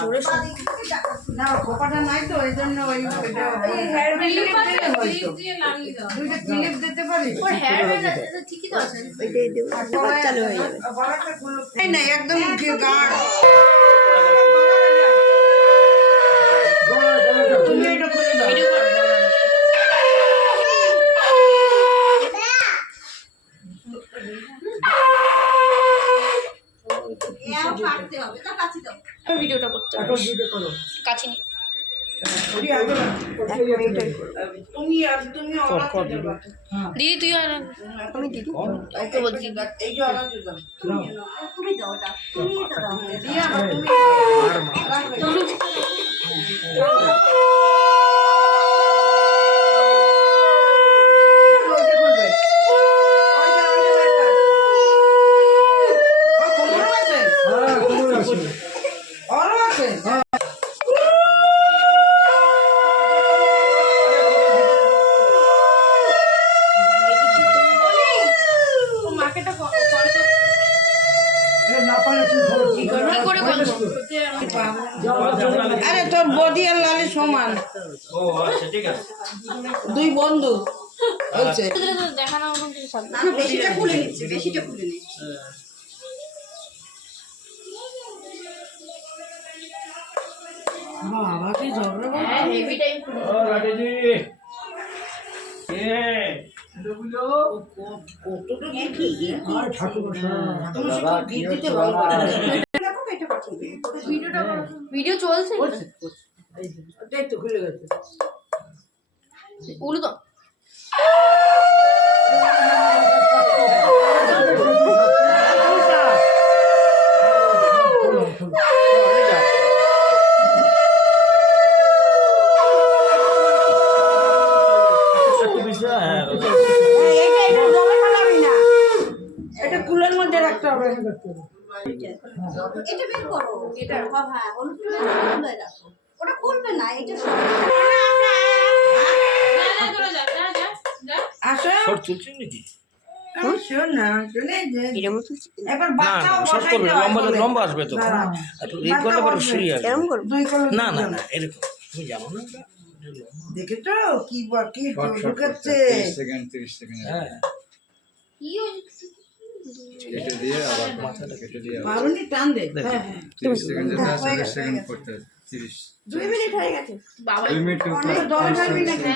জোরে না খোপাটা নাই তো এই জন্য ওই হেয়ার ব্যান্ড দুইটা ক্লিপ দিতে পারি ওর হেয়ার ব্যান্ড আছে তো ঠিকই তো আছে ওইটাই দেবো চালু হয়ে যাবে এই না একদম গাঢ় তুমি এটা করে দাও ভিডিওটা করতে হবে কাছে নি দিদি তুই আর আমি দিদি ওকে বলছি এইটা অর্ডার দিতাম তুমি দাও ওটা তুমি এটা দাও দিয়া তুমি আরে তোর বডি আর লালি সমান ও আচ্ছা ঠিক আছে দুই বন্ধু হচ্ছে দেখানো না বেশিটা খুলে নিচ্ছে বেশিটা খুলে নিচ্ছে বাবা কি ঝগড়া হ্যাঁ হেভি টাইম ও রাজে জি ভিডিও চলছে তো খুলে গেছে উলু তো এটা কুলের মধ্যে রাখতে হবে এটা বের করো এটা হ্যাঁ হলুদটা খুলে রাখো ওটা খুলবে না এটা আসো শর্ট চলছে নাকি শোন না শুনে যে এরকম তুলছি এবার না বাচ্চাও না শর্ট করবে লম্বা লম্বা আসবে তো একটু এই করলে পরে শুয়ে আসবে এরকম করবো দুই কলম না না না এরকম তুমি জানো না দেখেছো কি কি ঢুকাচ্ছে 30 সেকেন্ড হ্যাঁ কি কেটে দিয়ে আবার মাথাটা কেটে দিয়ে আবার মারুনি টান দে হ্যাঁ হ্যাঁ 30 সেকেন্ড যেটা হয়ে 40 গেছে, সেকেন্ড হয়ে গেছে। করতে 30 2 মিনিট হয়ে গেছে বাবা 2 মিনিট অনেক দমে পারবি নাকি